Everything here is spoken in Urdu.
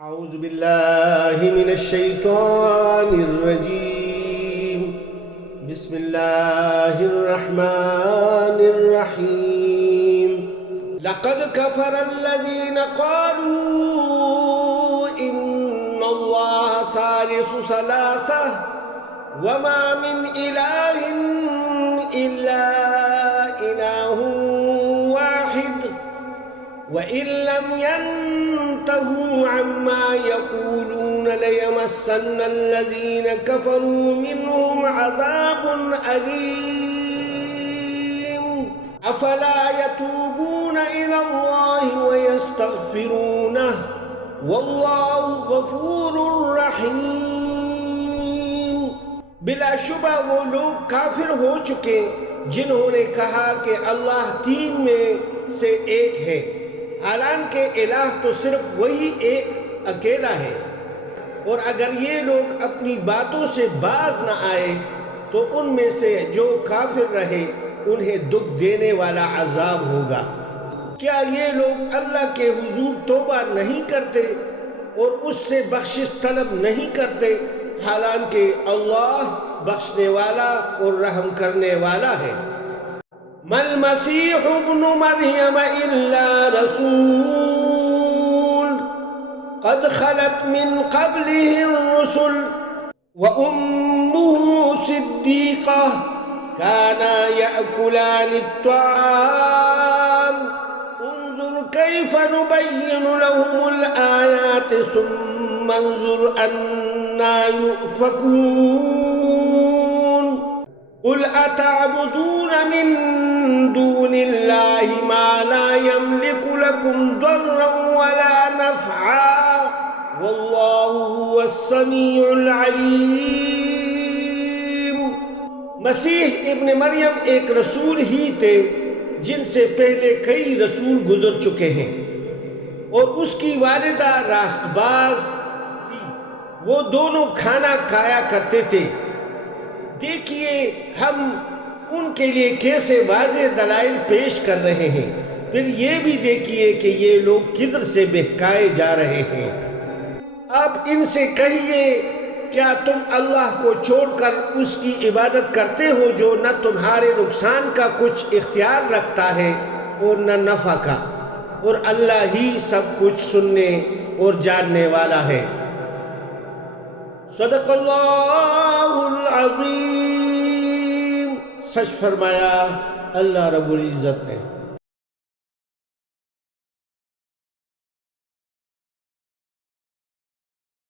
أعوذ بالله من الشيطان الرجيم. بسم الله الرحمن الرحيم. لقد كفر الذين قالوا إن الله ثالث ثلاثة وما من إله إلا إله واحد وإن لم ينتهوا عما يقولون ليمسن الذين كفروا منهم عذاب أليم. أفلا يتوبون إلى الله ويستغفرونه والله غفور رحيم. بلا شبہ وہ لوگ کافر ہو چکے جنہوں نے کہا کہ اللہ تین میں سے ایک ہے، حالانکہ الہ تو صرف وہی ایک اکیلا ہے، اور اگر یہ لوگ اپنی باتوں سے باز نہ آئے تو ان میں سے جو کافر رہے انہیں دکھ دینے والا عذاب ہوگا۔ کیا یہ لوگ اللہ کے حضور توبہ نہیں کرتے اور اس سے بخشش طلب نہیں کرتے، حالانکہ اللہ بخشنے والا اور رحم کرنے والا ہے؟ ما المسيح ابن مريم إلا رسول قد خلت من قبله الرسل وأمه صديقة كانا يأكلان الطعام انظر كيف نبين لهم الآيات ثم انظر أنا يؤفكون. قل أتعبدون من دون الله ما لا يملك لكم ضرا ولا نفعا والله هو السميع العليم. مسیح ابن مریم ایک رسول ہی تھے جن سے پہلے کئی رسول گزر چکے ہیں، اور اس کی والدہ راست باز تھی، وہ دونوں کھانا کھایا کرتے تھے۔ دیکھیے ہم ان کے لیے کیسے واضح دلائل پیش کر رہے ہیں، پھر یہ بھی دیکھیے کہ یہ لوگ کدھر سے بہکائے جا رہے ہیں۔ آپ ان سے کہیے، کیا تم اللہ کو چھوڑ کر اس کی عبادت کرتے ہو جو نہ تمہارے نقصان کا کچھ اختیار رکھتا ہے اور نہ نفع کا، اور اللہ ہی سب کچھ سننے اور جاننے والا ہے۔ صدق اللہ العظیم. سچ فرمایا اللہ رب العزت نے۔